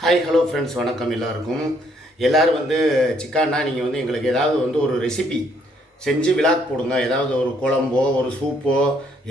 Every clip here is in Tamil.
ஹாய் ஹலோ ஃப்ரெண்ட்ஸ், வணக்கம் எல்லாருக்கும். எல்லோரும் வந்து சிக்கன்னா நீங்கள் வந்து எங்களுக்கு ஏதாவது வந்து ஒரு ரெசிபி செஞ்சு விளாக் போடுங்க. ஏதாவது ஒரு குழம்போ ஒரு சூப்போ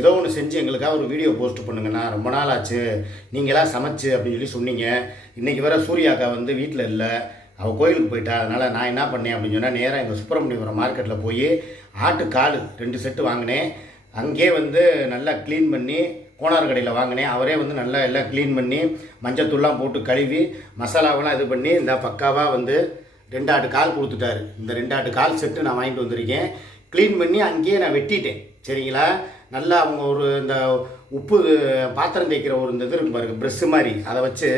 ஏதோ ஒன்று செஞ்சு எங்களுக்காக ஒரு வீடியோ போஸ்ட் பண்ணுங்கண்ணா, ரொம்ப நாள் ஆச்சு நீங்களாம் சமைச்சு அப்படின்னு சொல்லி சொன்னீங்க. இன்றைக்கி வேறு சூர்யாக்கா வந்து வீட்டில் இல்லை, அவள் கோயிலுக்கு போயிட்டா. அதனால் நான் என்ன பண்ணேன் அப்படின்னு சொன்னால் நேராக எங்கள் சுப்பிரமணியபுரம் மார்க்கெட்டில் போய் ஆட்டுக்கால் 2 செட்டு வாங்கினேன். அங்கேயே வந்து நல்லா க்ளீன் பண்ணி கோனார் கடையில் வாங்கினேன். அவரே வந்து நல்லா எல்லாம் க்ளீன் பண்ணி மஞ்சத்தூள்லாம் போட்டு கழுவி மசாலாவெல்லாம் இது பண்ணி இந்த பக்காவாக வந்து 2 ஆட்டு கால் கொடுத்துட்டாரு. இந்த 2 ஆட்டு கால் செட்டு நான் வாங்கிட்டு வந்திருக்கேன். க்ளீன் பண்ணி அங்கேயே நான் வெட்டிட்டேன். சரிங்களா? நல்லா அவங்க ஒரு இந்த உப்பு பாத்திரம் தேய்க்கிற ஒரு இந்த இது இருக்கும் பாருங்க, ப்ரெஷ்ஷு மாதிரி, அதை வச்சு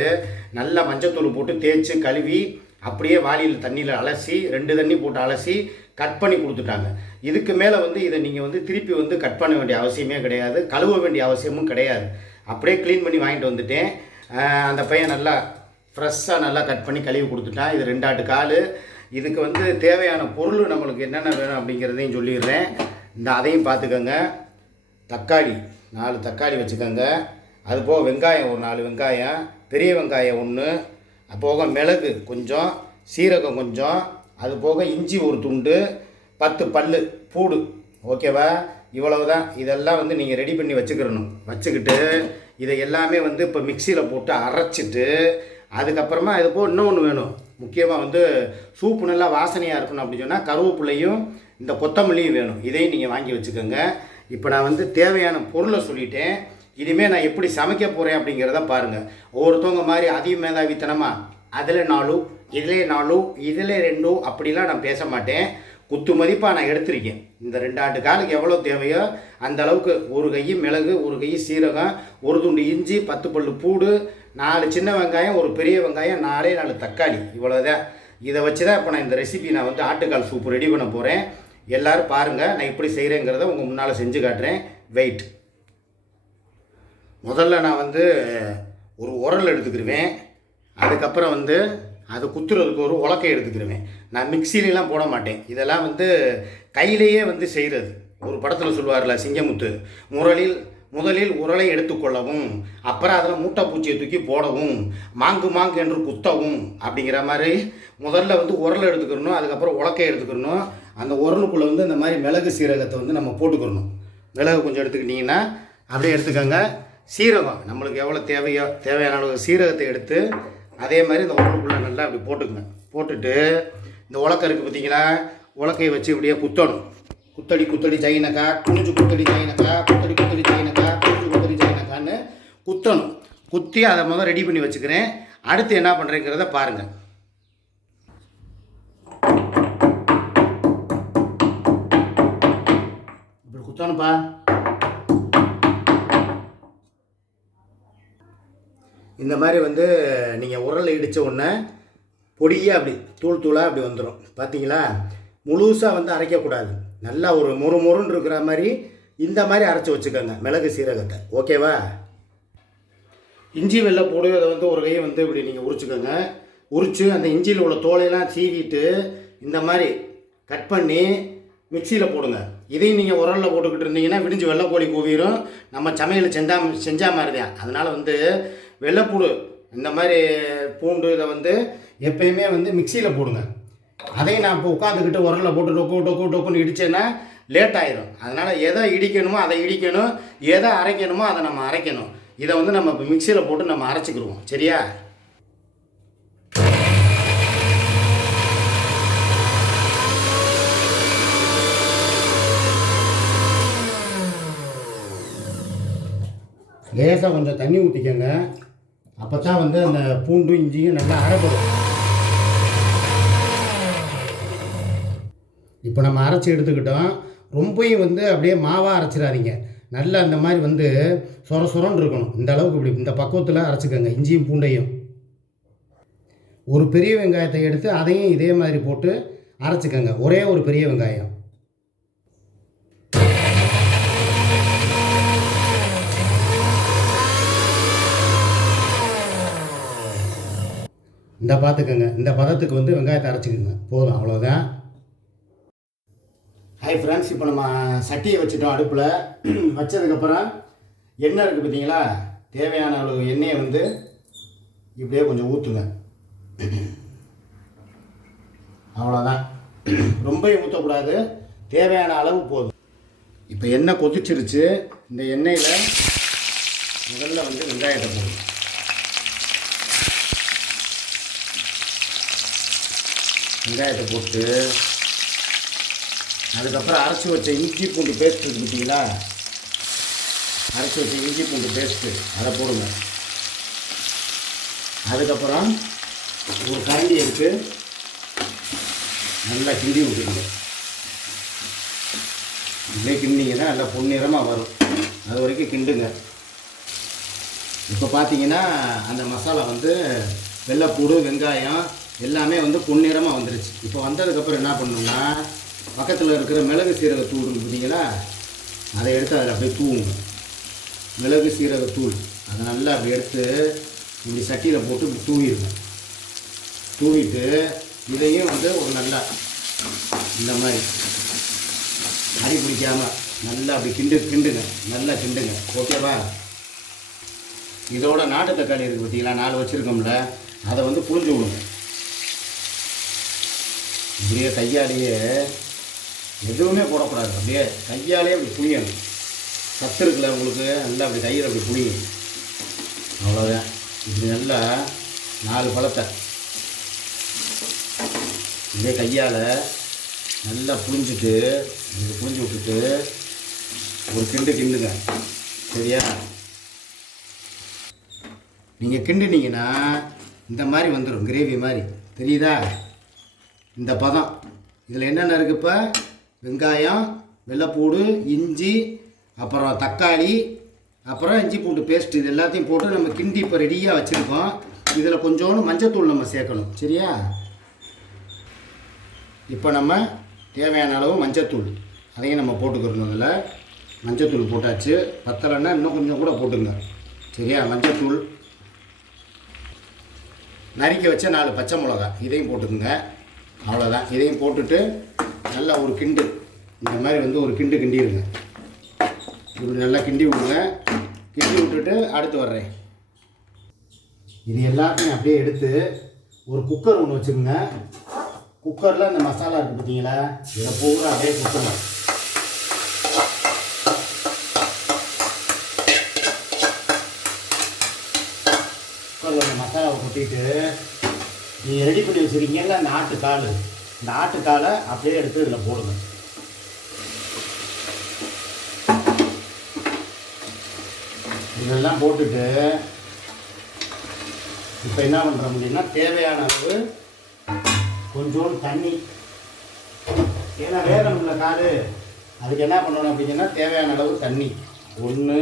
நல்லா மஞ்சத்தூள் போட்டு தேய்ச்சி கழுவி அப்படியே வாளியில் தண்ணியில் அலசி 2 தண்ணி போட்டு அலசி கட் பண்ணி கொடுத்துட்டாங்க. இதுக்கு மேலே வந்து இதை நீங்கள் வந்து திருப்பி வந்து கட் பண்ண வேண்டிய அவசியமே கிடையாது, கழுவ வேண்டிய அவசியமும் கிடையாது. அப்படியே க்ளீன் பண்ணி வாங்கிட்டு வந்துட்டேன். அந்த பையன் நல்லா ஃப்ரெஷ்ஷாக நல்லா கட் பண்ணி கழுவி கொடுத்துட்டான். இது 2 ஆட்டு கால். இதுக்கு வந்து தேவையான பொருள் நம்மளுக்கு என்னென்ன வேணும் அப்படிங்கிறதையும் சொல்லிடுறேன். அதையும் பார்த்துக்கோங்க. தக்காளி 4 தக்காளி வச்சுக்கோங்க. அதுபோக வெங்காயம் ஒரு 4 வெங்காயம், பெரிய வெங்காயம் 1, போக மிளகு கொஞ்சம், சீரகம் கொஞ்சம், அது போக இஞ்சி ஒரு துண்டு, 10 பல் பூடு. ஓகேவா? இவ்வளவு தான். இதெல்லாம் வந்து நீங்கள் ரெடி பண்ணி வச்சுக்கிட்டு இதை எல்லாமே வந்து இப்போ மிக்சியில் போட்டு அரைச்சிட்டு அதுக்கப்புறமா இது போக இன்னொன்று வேணும். முக்கியமாக வந்து சூப்பு நல்லா வாசனையாக இருக்கணும் அப்படின்னு சொன்னால் கருவேப்பிலையும் இந்த கொத்தமல்லியும் வேணும். இதையும் நீங்கள் வாங்கி வச்சுக்கோங்க. இப்போ நான் வந்து தேவையான பொருளை சொல்லிட்டேன். இனிமேல் நான் எப்படி சமைக்க போகிறேன் அப்படிங்கிறத பாருங்கள். ஒவ்வொருத்தவங்க மாதிரி அதிக மேதாவித்தனமாக அதில் 4 இதில் 4 இதில் 2 அப்படிலாம் நான் பேச மாட்டேன். குத்து மதிப்பாக நான் எடுத்திருக்கேன். இந்த 2 ஆட்டு காலுக்கு எவ்வளோ தேவையோ அந்த அளவுக்கு ஒரு கை மிளகு, ஒரு கை சீரகம், ஒரு துண்டு இஞ்சி, 10 பல் பூடு, 4 சின்ன வெங்காயம், ஒரு பெரிய வெங்காயம், 4 தக்காளி, இவ்வளோதான். இதை வச்சு தான் இப்போ நான் இந்த ரெசிபி நான் வந்து ஆட்டுக்கால் சூப்பு ரெடி பண்ண போகிறேன். எல்லோரும் பாருங்கள் நான் எப்படி செய்கிறேங்கிறத உங்கள் முன்னால் செஞ்சு காட்டுறேன். வெயிட். முதல்ல நான் வந்து ஒரு உரல் எடுத்துக்கிடுவேன். அதுக்கப்புறம் வந்து அது குத்துறதுக்கு ஒரு உலக்கை எடுத்துக்கிடுவேன். நான் மிக்சிலாம் போட மாட்டேன். இதெல்லாம் வந்து கையிலேயே வந்து செய்கிறது. ஒரு படத்தில் சொல்லுவார்ல சிங்கமுத்து, முதலில் உரலை எடுத்துக்கொள்ளவும், அப்புறம் அதில் மூட்டை பூச்சியை தூக்கி போடவும், மாங்கு என்று குத்தவும் அப்படிங்கிற மாதிரி முதல்ல வந்து உரலை எடுத்துக்கணும். அதுக்கப்புறம் உலக்கை எடுத்துக்கணும். அந்த உரலுக்குள்ளே வந்து இந்த மாதிரி மிளகு சீரகத்தை வந்து நம்ம போட்டுக்கணும். மிளகு கொஞ்சம் எடுத்துக்கிட்டிங்கன்னா அப்படியே எடுத்துக்கோங்க. சீரகம் நம்மளுக்கு எவ்வளோ தேவையோ தேவையான அளவு சீரகத்தை எடுத்து அதே மாதிரி இந்த உரலுக்குள்ளே நல்லா அப்படி போட்டுக்கங்க. போட்டுட்டு இந்த உலக்கை இருக்குது பார்த்தீங்களா, உலக்கையை வச்சு இப்படியே குத்தணும். குத்தடி ஜெயினக்கா, குனிஞ்சு குத்தடி ஜெயினக்கா, குத்தடி ஜெயினக்கா, குனிஞ்சு குத்தடி ஜெயினக்கான்னு குத்தணும். குத்தி அதை முதல் ரெடி பண்ணி வச்சுக்கிறேன். அடுத்து என்ன பண்ணுறேங்கிறத பாருங்கள். இப்படி குத்தணும்ப்பா. இந்த மாதிரி வந்து நீங்கள் உரலை இடித்த உடனே பொடியாக அப்படி தூளாக அப்படி வந்துடும். பார்த்தீங்களா? முழுசாக வந்து அரைக்கக்கூடாது. நல்லா ஒரு மொறுன்னு இருக்கிற மாதிரி இந்த மாதிரி அரைச்சி வச்சுக்கோங்க மிளகு சீரகத்தை. ஓகேவா? இஞ்சி வெள்ளை போடு. அதை வந்து ஒரு கையை வந்து இப்படி நீங்கள் உரிச்சுக்கோங்க. உரித்து அந்த இஞ்சியில் உள்ள தோலையெல்லாம் சீவிட்டு இந்த மாதிரி கட் பண்ணி மிக்சியில் போடுங்க. இதையும் நீங்கள் உரலில் போட்டுக்கிட்டு இருந்தீங்கன்னா விடிஞ்சு வெள்ளைக்கோழி கூவிரும். நம்ம சமையல் செஞ்சா மாதிரி தான். அதனால் வந்து வெள்ளைப்பூடு இந்த மாதிரி பூண்டு இதை வந்து எப்பயுமே வந்து மிக்சியில் போடுங்க. அதையும் நான் இப்போ உட்காந்துக்கிட்டு உரலில் போட்டு டொக்குன்னு இடித்தேன்னா லேட் ஆயிடும். அதனால் எதை இடிக்கணுமோ அதை இடிக்கணும், எதை அரைக்கணுமோ அதை நம்ம அரைக்கணும். இதை வந்து நம்ம இப்போ மிக்சியில் போட்டு நம்ம அரைச்சிக்கிடுவோம். சரியா? லேசாக கொஞ்சம் தண்ணி ஊற்றிக்கோங்க. அப்போ தான் வந்து அந்த பூண்டும் இஞ்சியும் நல்லா அரைப்படும். இப்போ நம்ம அரைச்சி எடுத்துக்கிட்டோம். ரொம்பவும் வந்து அப்படியே மாவாக அரைச்சிடாதீங்க. நல்லா அந்த மாதிரி வந்து சொரன்னு இருக்கணும். இந்த அளவுக்கு இப்படி இந்த பக்குவத்தில் அரைச்சிக்கோங்க இஞ்சியும் பூண்டையும். ஒரு பெரிய வெங்காயத்தை எடுத்து அதையும் இதே மாதிரி போட்டு அரைச்சிக்கோங்க. ஒரே ஒரு பெரிய வெங்காயம். இந்த பார்த்துக்கோங்க. இந்த பதத்துக்கு வந்து வெங்காயத்தை அரைச்சிக்கோங்க. போதும், அவ்வளோதான். ஹாய் ஃப்ரெண்ட்ஸ், இப்போ நம்ம சட்டியை வச்சுட்டோம் அடுப்பில். வச்சதுக்கப்புறம் எண்ணெய் இருக்குது பார்த்தீங்களா, தேவையான அளவு எண்ணெயை வந்து இப்படியே கொஞ்சம் ஊற்றுங்க. அவ்வளோதான், ரொம்ப ஊற்றக்கூடாது, தேவையான அளவு போதும். இப்போ எண்ணெய் கொதிச்சிருச்சு. இந்த எண்ணெயில் முதல்ல வந்து வெங்காயத்தை போடுங்க. வெங்காயத்தை போட்டு அதுக்கப்புறம் அரைச்சி வச்ச இஞ்சி பூண்டு பேஸ்ட் இருக்குது பார்த்தீங்களா, அரைச்சி வச்ச இஞ்சி பூண்டு பேஸ்ட்டு அதை போடுங்க. அதுக்கப்புறம் ஒரு கரண்டி எடுத்து நல்லா கிண்டி விட்டுருங்க. இப்படியே கிண்டிங்கன்னா நல்லா பொன்னிறமாக வரும், அது வரைக்கும் கிண்டுங்க. இப்போ பார்த்தீங்கன்னா அந்த மசாலா வந்து வெள்ளைப்பூடு வெங்காயம் எல்லாமே வந்து பொன்னிறமாக வந்துருச்சு. இப்போ வந்ததுக்கப்புறம் என்ன பண்ணணும்னா பக்கத்தில் இருக்கிற மிளகு சீரகத்தூள் இருக்குது பார்த்தீங்களா, அதை எடுத்து அதில் அப்படியே தூவுங்க. மிளகு சீரகத்தூள் அதை நல்லா அப்படி எடுத்து இப்படி சட்டியில் போட்டு இப்படி தூவிடுங்க. தூவிட்டு இதையும் வந்து ஒரு நல்லா இந்த மாதிரி அடி பிடிக்காமல் நல்லா அப்படி கிண்டுங்க, நல்லா கிண்டுங்க. ஓகேவா? இதோட நாட்டு தக்காளி இருக்குது பார்த்தீங்களா, 4 வச்சுருக்கோம்ல, அதை வந்து புழிஞ்சு விடுங்க. இப்படியே கையாலேயே எதுவுமே போடக்கூடாது, அப்படியே கையாலே அப்படி புளியணும். சத்து இருக்குல்ல உங்களுக்கு, நல்லா அப்படி கையில் அப்படி புளியும். அவ்வளோதான். இப்படி நல்லா 4 பழத்தை இதே கையால் நல்லா புளிஞ்சிட்டு இது புளிஞ்சு விட்டுட்டு ஒரு கிண்டுங்க. சரியா? நீங்கள் கிண்டுனீங்கன்னா இந்த மாதிரி வந்துடும், கிரேவி மாதிரி. தெரியுதா? இந்த பதம். இதில் என்னென்ன இருக்குது? இப்போ வெங்காயம், வெள்ளைப்பூடு, இஞ்சி, அப்புறம் தக்காளி, அப்புறம் இஞ்சி பூண்டு பேஸ்ட், இது எல்லாத்தையும் போட்டு நம்ம கிண்டி இப்போ ரெடியாக வச்சுருக்கோம். இதில் கொஞ்சோண்டு மஞ்சத்தூள் நம்ம சேர்க்கணும். சரியா? இப்போ நம்ம தேவையான அளவு மஞ்சத்தூள் அதையும் நம்ம போட்டுக்கிறணும். அதில் மஞ்சத்தூள் போட்டாச்சு. பத்தலைன்னா இன்னும் கொஞ்சம் கூட போட்டுங்க. சரியா? மஞ்சத்தூள், நறுக்கி வச்ச 4 பச்சை மிளகா இதையும் போட்டுக்குங்க. அவ்வளோதான். இதையும் போட்டுட்டு நல்லா ஒரு கிண்டு, இந்த மாதிரி வந்து ஒரு கிண்டிடுங்க. இப்படி நல்லா கிண்டி விடுங்க. கிண்டி விட்டுட்டு அடுத்து வர்றேன். இது எல்லாத்தையும் அப்படியே எடுத்து ஒரு குக்கர் ஒன்று வச்சுக்கோங்க. குக்கரில் இந்த மசாலா இருக்குது பார்த்தீங்களா, இதை பூரா அப்படியே குக்கரில் இந்த மசாலாவை கொட்டிட்டு நீங்கள் ரெடி பண்ணி வச்சுருக்கீங்கல்ல அந்த ஆட்டுக்கால், இந்த ஆட்டுக்காலை அப்படியே எடுத்து இதில் போடுங்க. இதெல்லாம் போட்டுட்டு இப்போ என்ன பண்ணுறோம் அப்படின்னா தேவையான அளவு கொஞ்சோண்டு தண்ணி, ஏன்னா வேகணும்ல கால், அதுக்கு என்ன பண்ணணும் அப்படின்னா தேவையான அளவு தண்ணி 1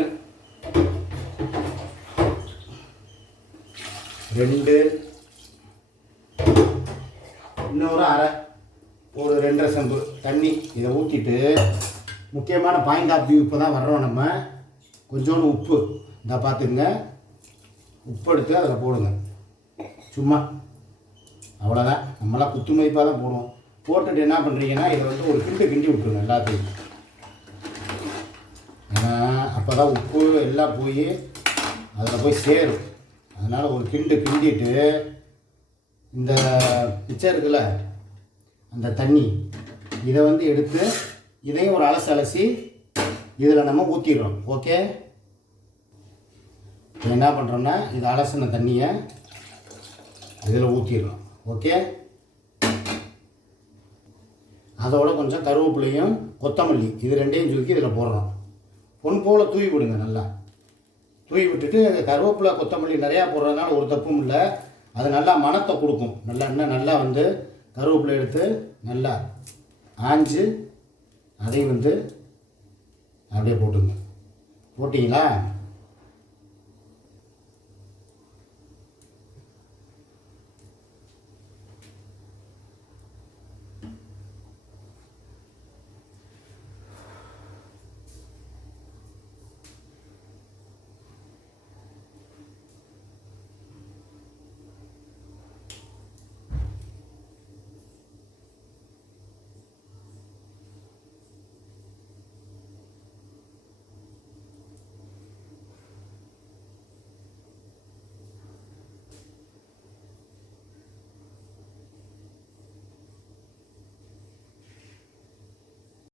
2 இன்னொரு அரை, ஒரு 2.5 செம்பு தண்ணி இதை ஊற்றிட்டு, முக்கியமான பாயிண்ட் ஆஃப் வியூ இப்போ தான் வர்றோம் நம்ம. கொஞ்சோண்டு உப்பு இந்த பார்த்துங்க, உப்பு எடுத்து அதில் போடுங்க. சும்மா அவ்வளோதான். நம்மளாம் குத்து மதிப்பாக தான் போடுவோம். போட்டுட்டு என்ன பண்ணுறீங்கன்னா இதை வந்து ஒரு கிண்டி விட்டுருங்க எல்லாத்தையும். ஏன்னா அப்போ தான் உப்பு எல்லாம் போய் அதில் போய் சேரும். அதனால் ஒரு கிண்டிட்டு இந்த பிச்சை இருக்குல்ல அந்த தண்ணி இதை வந்து எடுத்து இதையும் ஒரு அலசி இதில் நம்ம ஊற்றிடுறோம். ஓகே? என்ன பண்ணுறோம்னா இது அலசின தண்ணியை இதில் ஊற்றிடுறோம். ஓகே? அதோட கொஞ்சம் கருவேப்பிலையும் கொத்தமல்லி இது 2ஐயும் தூக்கி இதில் போடுறோம். பொன் போல் தூவி விடுங்க. நல்லா தூவி விட்டுட்டு கருவேப்பிலை கொத்தமல்லி நிறையா போடுறதுனால ஒரு தப்பும் இல்லை, அது நல்லா மணத்தை கொடுக்கும். நல்லா இன்னும் நல்லா வந்து கருவேப்பிலை எடுத்து நல்லா ஆஞ்சு அதையும் வந்து அப்படியே போட்டுங்க. போட்டிங்களா?